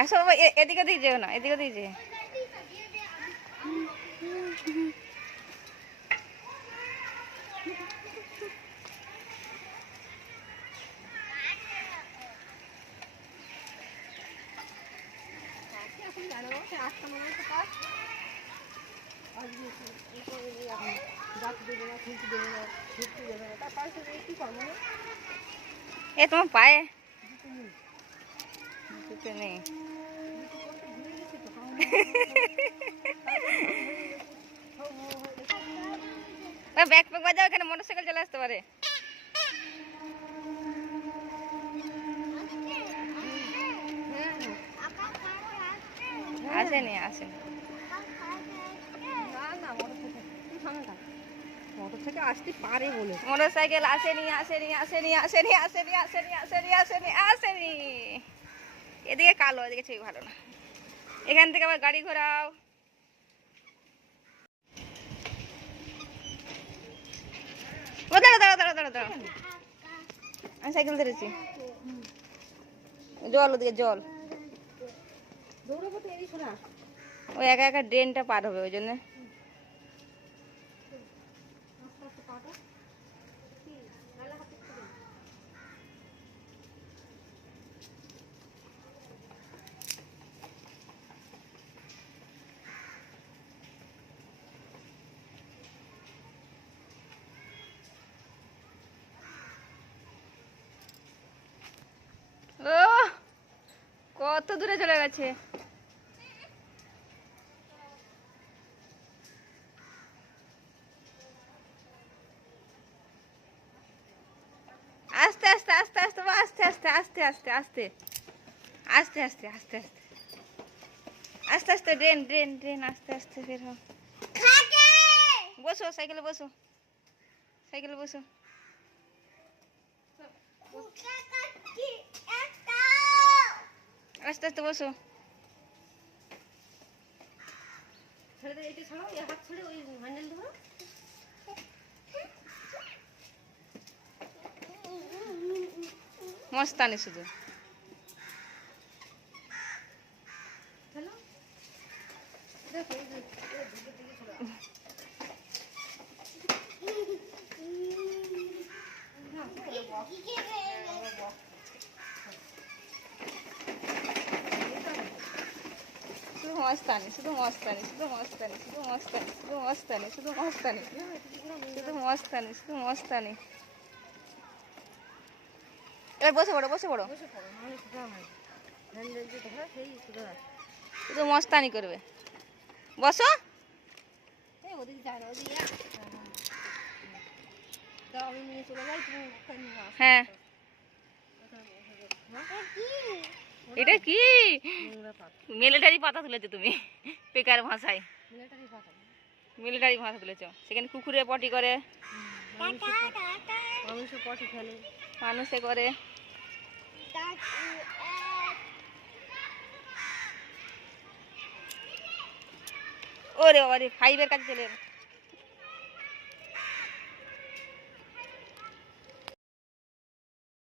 আসো এদিকে দিয়ে যেও না, এদিকে দিয়ে যে এ তোমার পায়ে জুতো নেই। ব্যাগ প্যাক বাজাও, এখানে মোটরসাইকেল চলে আসতে পারে। আসেনি আসেনি মোটর থেকে আসতে পারে বলে। মোটরসাইকেল আসেনি আসেনি আসেনি আসেনি আসেনি আসেনি আসেনি আসেনি আসেনি। এদিকে কালো, এদিকে ছবি ভালো না। এখান থেকে আবার গাড়ি ঘোরাও। ও দাঁড়া দাঁড়া দাঁড়া দাঁড়া দাঁড়া, আমি সাইকেল ধরেছি। জল, ওদিকে জল। ওই একা একা ড্রেনটা পার হবে, ওই জন্য। ও কত দূরে চলে গেছে। আস্তে আস্তে আস্তে আস্তে আস্তে আস্তে আস্তে আস্তে আস্তে আস্তে আস্তে আস্তে আস্তে আস্তে আস্তে ড্রেন ড্রেন ড্রেন আস্তে আস্তে বের হও। বসো সাইকেলে, বসো সাইকেলে, বসো। আস্তে আস্তে বসো। মস্তানি শুধু। শুধু মস্তানি, শুধু মস্তানি, শুধু মস্তানি, শুধু মস্তানি, শুধু মস্তানি, শুধু মস্তানি, শুধু মস্তানি, শুধু মস্তানি। এবার বসে পড়ো, বসে পড়ো। শুধু মস্তানি করবে। বসো। হ্যাঁ, এটা কি মিলিটারি পাতা তুলেছো তুমি, পেকার ভাষায় মিলিটারি ভাষা তুলেছো। সেখানে কুকুরে পটি করে, মানুষে পটি ফেলে, মানুষে করে। ওরে বাবা রে, 5 এর কাছে চলে